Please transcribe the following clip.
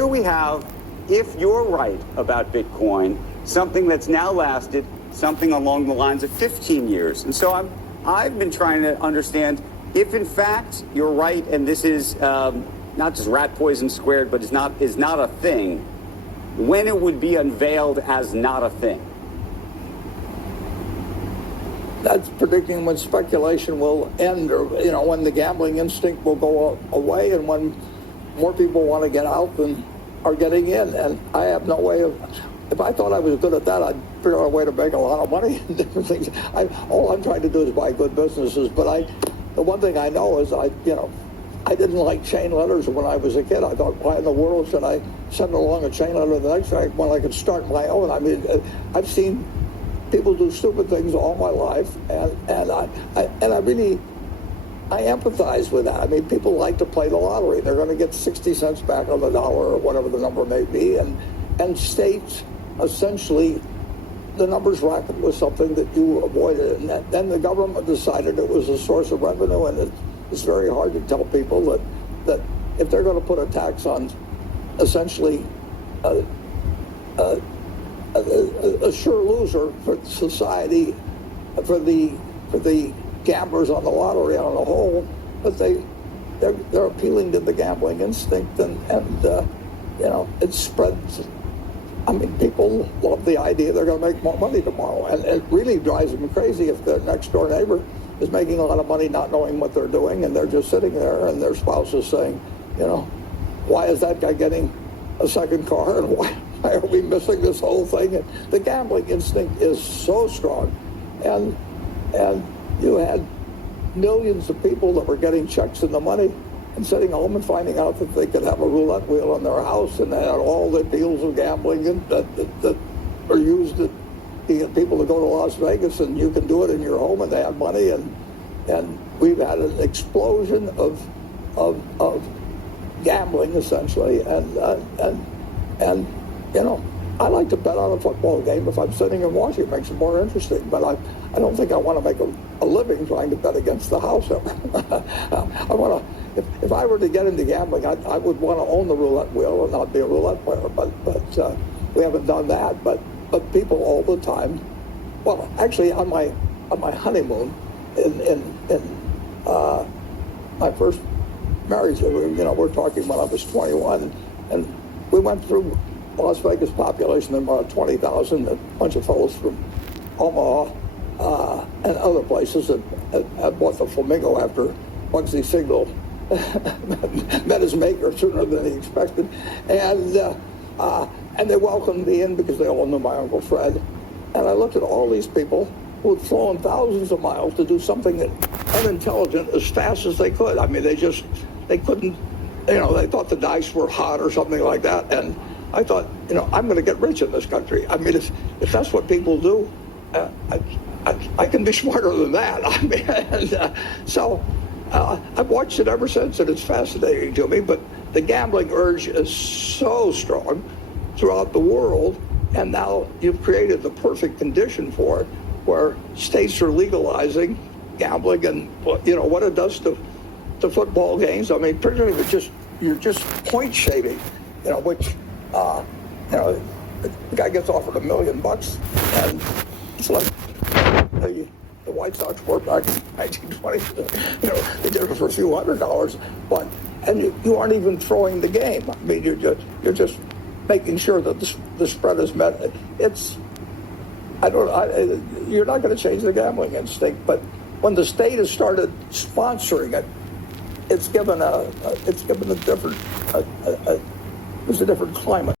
here we have, if you're right about Bitcoin, something that's now lasted something along the lines of 15 years. And so I've been trying to understand if, in fact, you're right, and this is not just rat poison squared, but is not a thing, when it would be unveiled as not a thing. That's predicting when speculation will end, or when the gambling instinct will go away, and when more people want to get out than are getting in. And I have no way of. If I thought I was good at that, I'd figure out a way to make a lot of money and different things. All I'm trying to do is buy good businesses. But the one thing I know is I didn't like chain letters when I was a kid. I thought, why in the world should I send along a chain letter the next night when I could start my own? I mean, I've seen people do stupid things all my life, and I really empathize with that. I mean, people like to play the lottery. They're going to get 60 cents back on the dollar or whatever the number may be, and states essentially the numbers racket was something that you avoided, and then the government decided it was a source of revenue, and it's very hard to tell people that if they're going to put a tax on essentially a sure loser for society, for the gamblers on the lottery on the whole, but they're appealing to the gambling instinct, and it spreads. I mean, people love the idea they're going to make more money tomorrow, and it really drives them crazy if their next door neighbor is making a lot of money not knowing what they're doing, and they're just sitting there, and their spouse is saying, why is that guy getting a second car, and why are we missing this whole thing? And the gambling instinct is so strong, and you had millions of people that were getting checks in the money and sitting home and finding out that they could have a roulette wheel in their house, and they had all the deals of gambling that are used to get people to go to Las Vegas, and you can do it in your home, and they have money, and we've had an explosion of gambling essentially, and I like to bet on a football game if I'm sitting and watching. It makes it more interesting, but I don't think I want to make a living trying to bet against the house ever. I want to. If I were to get into gambling, I would want to own the roulette wheel and not be a roulette player. But we haven't done that. But people all the time. Well, actually, on my honeymoon, in my first marriage, we're talking when I was 21, and we went through Las Vegas population of about 20,000. A bunch of fellows from Omaha and other places that bought the Flamingo after Bugsy Signal met his maker sooner than he expected, and they welcomed me in because they all knew my Uncle Fred. And I looked at all these people who had flown thousands of miles to do something that unintelligent as fast as they could. I mean, they couldn't, they thought the dice were hot or something like that. And I thought, I'm going to get rich in this country. I mean, if that's what people do, I can be smarter than that. I mean, so I've watched it ever since, and it's fascinating to me. But the gambling urge is so strong throughout the world, and now you've created the perfect condition for it, where states are legalizing gambling, and what it does to football games. I mean, pretty much you're just point shaving, which the guy gets offered $1 million, and it's like the White Sox were back in 1920. They did it for a few $100s, and you aren't even throwing the game. I mean, you're just making sure that the spread is met. You're not going to change the gambling instinct, but when the state has started sponsoring it, it's given a different climate.